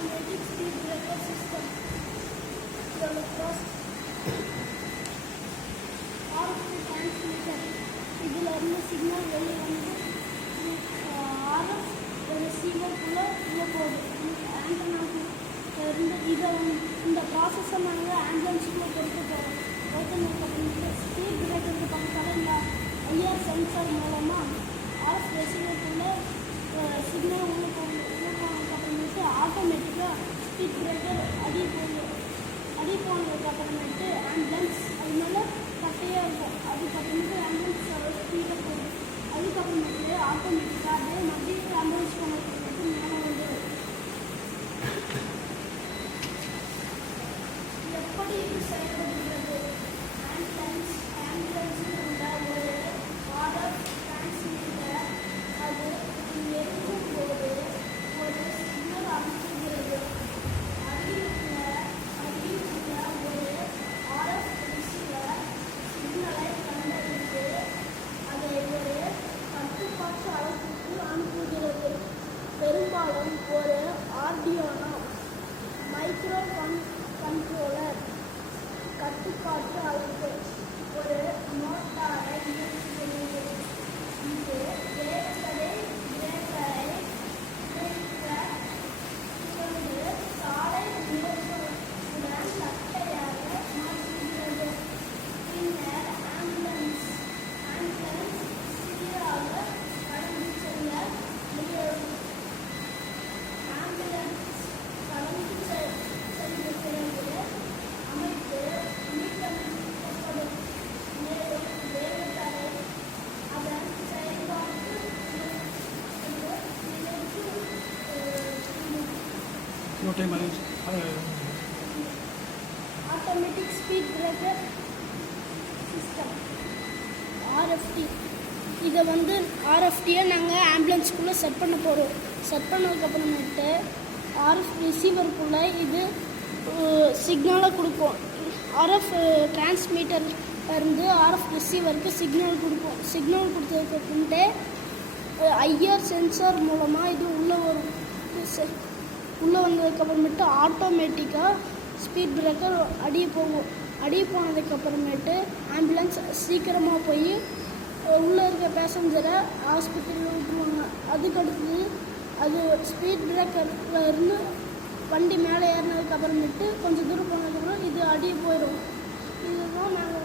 automatic speed breaker system. இதோட process RF transmitter. இதில் இருந்து சிக்னல் வெளியே வந்து RF ரிசீவருக்குள்ளே உள்ள போகுது. ஆண்டனாக்கு இருந்து இந்த ப்ராசஸை நாங்கள் ஆம்புலன்ஸுக்குள்ளே கொடுத்து போகிறோம். ஓட்டுநர் ஸ்பீட் பிரேக்கருக்கு பக்கத்தில் இந்த ஐஆர் சென்சார் மூலமாக RF ரிசீவருக்குள்ளே சிக்னல் உள்ள போனதுக்கு அப்புறமேட்டு ஆட்டோமேட்டிக்காக ஸ்பீட் பிரேக்கர் அடி போனதுக்கு அப்புறமேட்டு ஆம்புலன்ஸ் அது மேலே கட்டையாக இருக்கும். அதுக்கப்புறமேட்டு ஆம்புலன்ஸ் ஸ்பீடாக போகும். அதுக்கப்புறமேட்டு ஆட்டோமேட்டிக்காக அதே மத்திய ஆம்புலன்ஸ் போனதுக்கு மேலே வந்து எப்படி இது செயல்படுகிறது? ஆம்புலன்ஸில் உள்ள ஒரு RF டிரான்ஸ்மிட்டர் அது எரிக்கும் போது ஒரு சிக்னல் அனுப்புகிறது. அடியில் உள்ள ஒரு RF ரிசீவர் சிக்னலை கண்டறிந்து அதை ஒரு கட்டுப்பாட்டு அளவுக்கு அனுப்புகிறது. பெரும்பாலும் ஒரு ஆர்டியானோ மைக்ரோ கண்ட்ரோலர் கட்டுப்பாட்டு அளவுக்கு ஒரு மோட்டாரை இயக்குகிறது. இது பிரேக்கரை சாலை நிறுவனத்துடன் கட்டையாக மாற்றுகிறது. பின்னர் ஆம்புலன்ஸ் சீராக கடந்து செல்ல முடியும். ஆம்புலன்ஸ் கடந்து செல்ல பிறகு அமைப்பு மீட்டமைக்கப்படும். மேலும் வேகத்தடை அதன் செயல்பாட்டு automatic speed breaker system RFD. இதை வந்து RFDயை நாங்கள் ஆம்புலன்ஸுக்குள்ளே செட் பண்ண போகிறோம். செட் பண்ணதுக்கப்புறமேட்டு RF ரிசீவருக்குள்ளே இது சிக்னலை கொடுப்போம். RF டிரான்ஸ்மிட்டர் இருந்து RF ரிசீவருக்கு சிக்னல் கொடுப்போம். சிக்னல் கொடுத்ததுக்கப்புறமேட்டு ஐஆர் சென்சார் மூலமாக இது உள்ளே வரும். உள்ளே வந்ததுக்கப்புறமேட்டு ஆட்டோமேட்டிக்காக ஸ்பீட் பிரேக்கர் அடியே போகும். அடியே போனதுக்கப்புறமேட்டு ஆம்புலன்ஸ் சீக்கிரமாக போய் உள்ளே இருக்க பேசஞ்சரை ஹாஸ்பிட்டலில் விட்டுருவாங்க. அதுக்கடுத்து அது ஸ்பீட் பிரேக்கரில் இருந்து வண்டி மேலே ஏறினதுக்கப்புறமேட்டு கொஞ்சம் தூரம் போனதுக்கப்புறம் இது அடியே போயிடும். இதுதான் நாங்கள்